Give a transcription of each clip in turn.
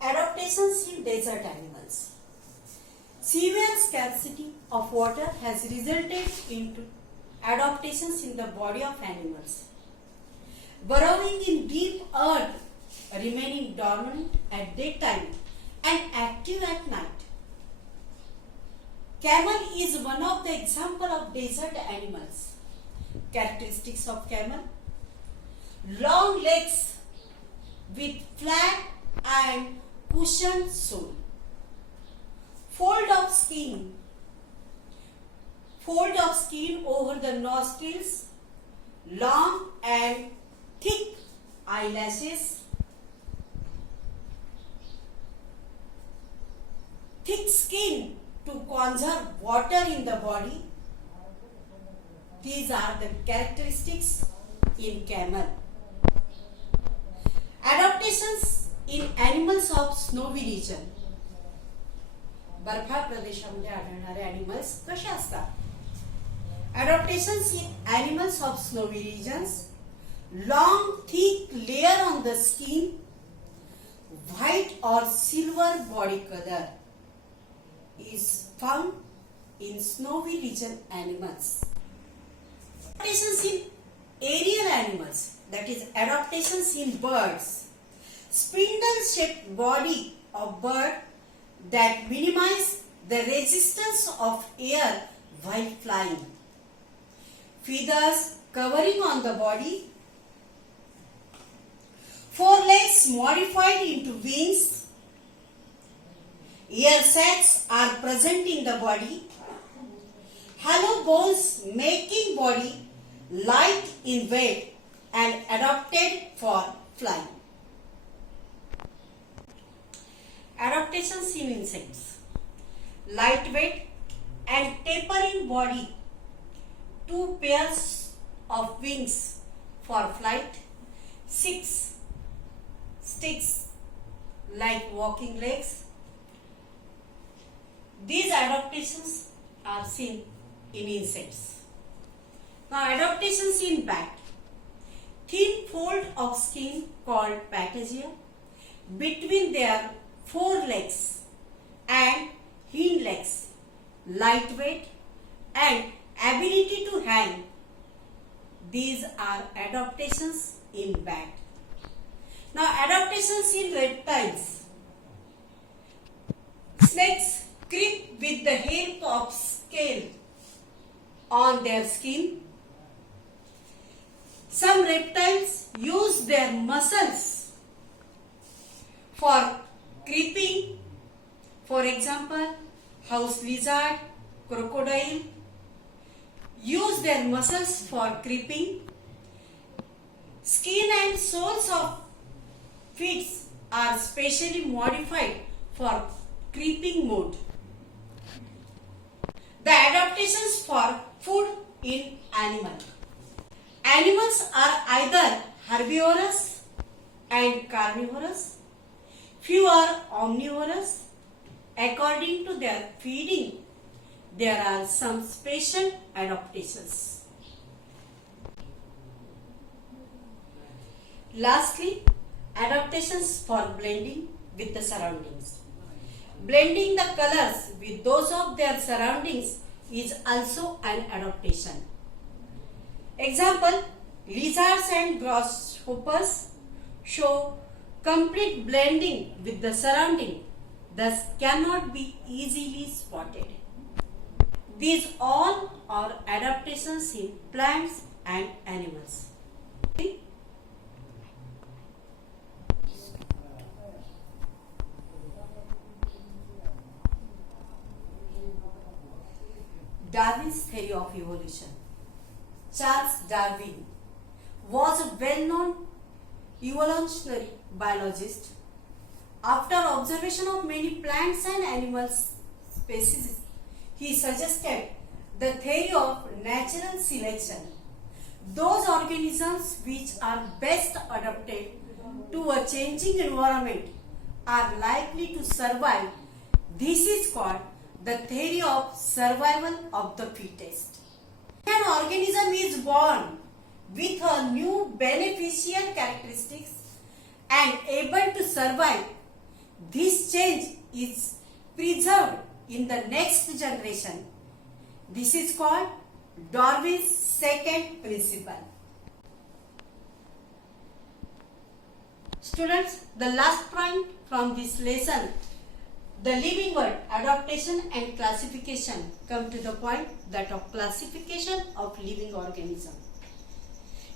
Adaptations in desert animals. Severe scarcity of water has resulted into adaptations in the body of animals. Burrowing in deep earth, remaining dormant at daytime and active at night. Camel is one of the example of desert animals. Characteristics of camel: long legs with flat and cushioned sole. Fold of skin over the nostrils, long and thick eyelashes, thick skin to conserve water in the body. These are the characteristics in camel. Adaptations in animals of snowy region. बर्फाळ प्रदेशामध्ये आढळणारे animals कसे असतात? Adaptations in animals of snowy regions. Long thick layer on the skin, white or silver body color is found in snowy region animals. Adaptations in aerial animals, that is adaptations in birds. Spindle shaped body of bird that minimize the resistance of air while flying. Feathers covering on the body. Forelegs modified into wings. Air sacs are present in the body. Hollow bones making body light in weight and adapted for flying. Adaptations in insects. Lightweight and tapering body. 2 pairs of wings for flight. 6 sticks like walking legs. These adaptations are seen in insects. Now adaptations in bat. Thin fold of skin called patagia between their forelegs and hind legs, lightweight and ability to hang. These are adaptations in bat. Now adaptations in reptiles. Snakes creep with the help of scale on their skin. Some reptiles use their muscles for creeping. For example, house lizard, crocodile use their muscles for creeping. Skin and soles of feet are specially modified for creeping mode. The adaptations for food in animal. Animals are either herbivorous and carnivorous. Few are omnivorous. According to their feeding, there are some special adaptations. Lastly, adaptations for blending with the surroundings. Blending the colors with those of their surroundings is also an adaptation. Example, lizards and grasshoppers show complete blending with the surrounding, thus cannot be easily spotted. These all are adaptations in plants and animals. Darwin's theory of evolution. Charles Darwin was a well-known evolutionary biologist. After observation of many plants and animal species, he suggested the theory of natural selection. Those organisms which are best adapted to a changing environment are likely to survive. This is called the theory of survival of the fittest. An organism is born with a new beneficial characteristics and able to survive, this change is preserved in the next generation. This is called Darwin's second principle. Students, the last point from this lesson, the living world, adaptation and classification, come to the point that of classification of living organism.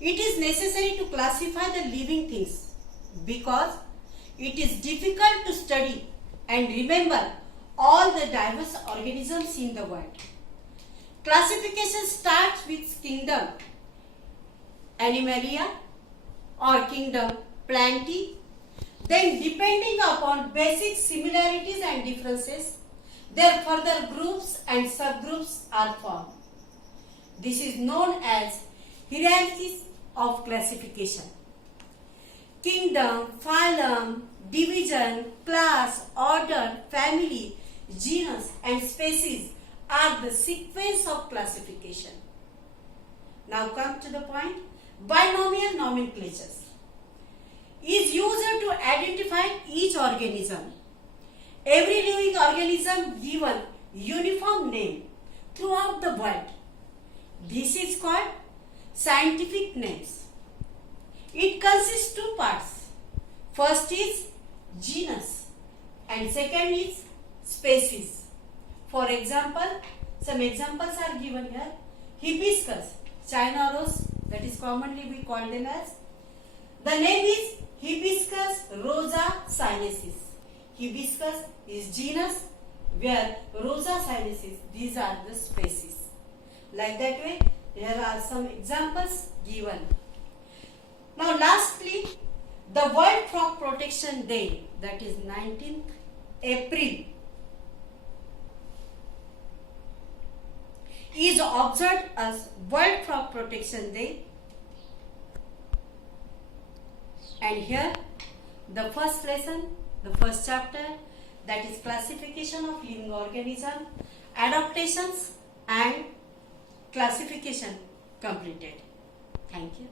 It is necessary to classify the living things because it is difficult to study and remember all the diverse organisms in the world. Classification starts with kingdom Animalia or kingdom Plantae. Then, depending upon basic similarities and differences, their further groups and subgroups are formed. This is known as hierarchies of classification. Kingdom, phylum, division, class, order, family, genus and species are the sequence of classification. Now come to the point. Binomial nomenclatures is used to identify each organism. Every living organism given uniform name throughout the world. This is called scientific names. It consists two parts. First is genus and second is species. For example, some examples are given here. Hibiscus, China rose, that is commonly we call them as. The name is Hibiscus rosa sinensis. Hibiscus is genus, where rosa sinensis, these are the species. Like that way, here are some examples given. Now lastly, the World Frog Protection Day, that is 19th April, is observed as World Frog Protection Day. And here the first lesson, the first chapter, that is classification of living organism, adaptations and classification completed. Thank you.